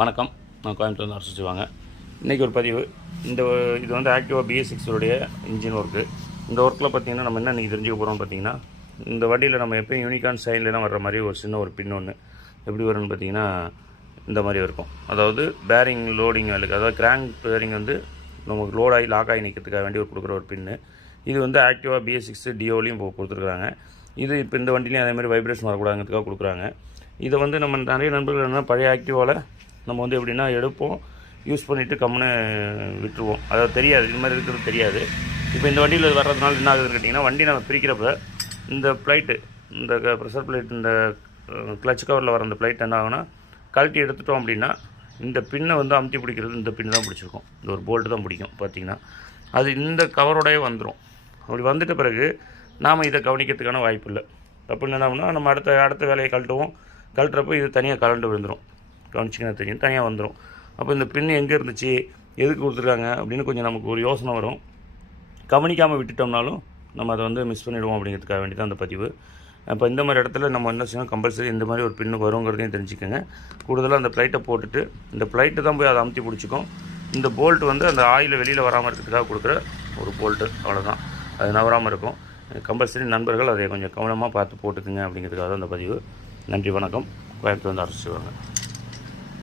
வணக்கம். நான் கோயம்புத்தூர் அரசு செய்வாங்க. இன்றைக்கி ஒரு பதிவு. இது வந்து ஆக்டிவா BS6 உடைய இன்ஜின் ஒர்க்கு. இந்த ஒர்க்கில் பார்த்திங்கன்னா நம்ம என்ன இன்றைக்கி தெரிஞ்சுக்க போகிறோம்னு பார்த்திங்கன்னா, இந்த வண்டியில் நம்ம எப்போயும் யூனிகார்ன் சைட்லாம் வர்ற மாதிரி ஒரு சின்ன ஒரு பின் ஒன்று எப்படி வரும்னு பார்த்திங்கன்னா இந்த மாதிரி இருக்கும். அதாவது பேரிங் லோடிங் வேலைக்கு, அதாவது கிராங்க் பேரிங் வந்து நமக்கு லோடாகி லாக் ஆகி நிற்கிறதுக்காக வேண்டி ஒரு கொடுக்குற ஒரு பின்னு. இது வந்து ஆக்டிவா BS6 டிஓலையும் இப்போ கொடுத்துருக்குறாங்க. இது இப்போ இந்த வண்டிலையும் அதேமாதிரி வைப்ரேஷன் வரக்கூடாதுங்கிறதுக்காக கொடுக்குறாங்க. இதை வந்து நம்ம நிறைய நண்பர்கள் என்ன பழைய ஆக்டிவாவில் நம்ம வந்து எப்படின்னா எடுப்போம், யூஸ் பண்ணிவிட்டு கம்முன்னு விட்டுருவோம். அதாவது தெரியாது, இது மாதிரி இருக்கிறது தெரியாது. இப்போ இந்த வண்டியில் வர்றதுனால என்ன ஆகுதுன்னு கேட்டிங்கன்னா, வண்டி நம்ம பிரிக்கிறப்ப இந்த ப்ளைட்டு, இந்த ப்ரெஷர் ப்ளைட், இந்த கிளச் கவரில் வர அந்த ப்ளைட் என்ன ஆகுனா கழட்டி எடுத்துட்டோம் அப்படின்னா இந்த பின்னை வந்து அமுத்தி பிடிக்கிறது இந்த பின்னு தான் பிடிச்சிருக்கும். இந்த ஒரு போல்ட்டு தான் பிடிக்கும். பார்த்திங்கன்னா அது இந்த கவரோடையே வந்துடும். அப்படி வந்துட்ட பிறகு நாம் இதை கவனிக்கிறதுக்கான வாய்ப்பு இல்லை. தப்புன்னு என்ன பண்ணால் நம்ம அடுத்த வேலையை கழட்டுறப்போ இது தனியாக கலண்டு விழுந்துடும். கவனிச்சிங்கன்னா தெரியும், தனியாக வந்துடும். அப்போ இந்த பின் எங்கே இருந்துச்சு, எதுக்கு கொடுத்துருக்காங்க அப்படின்னு கொஞ்சம் நமக்கு ஒரு யோசனை வரும். கவனிக்காமல் விட்டுட்டோம்னாலும் நம்ம அதை வந்து மிஸ் பண்ணிவிடுவோம். அப்படிங்கிறதுக்காக வேண்டி தான் அந்த பதிவு. அப்போ இந்த மாதிரி இடத்துல நம்ம என்ன செய்யணும், கம்பல்சரி இந்த மாதிரி ஒரு பின்னு வருங்கிறதையும் தெரிஞ்சுக்கோங்க. கூடுதலாக அந்த ப்ளைட்டை போட்டுட்டு இந்த ப்ளைட்டு தான் போய் அதை அமுத்தி பிடிச்சிக்கும். இந்த போல்ட் வந்து அந்த ஆயில் வெளியில் வராமல் இருக்கிறதுக்காக கொடுக்குற ஒரு போல்ட்டு, அவ்வளோதான். அது நவராமல் இருக்கும். கம்பல்சரி நண்பர்கள் அதை கொஞ்சம் கவனமாக பார்த்து போட்டுக்குங்க அப்படிங்கிறதுக்காக தான் அந்த பதிவு. நன்றி, வணக்கம். கோயம்புத்தூர் அரசு செய்வாங்க.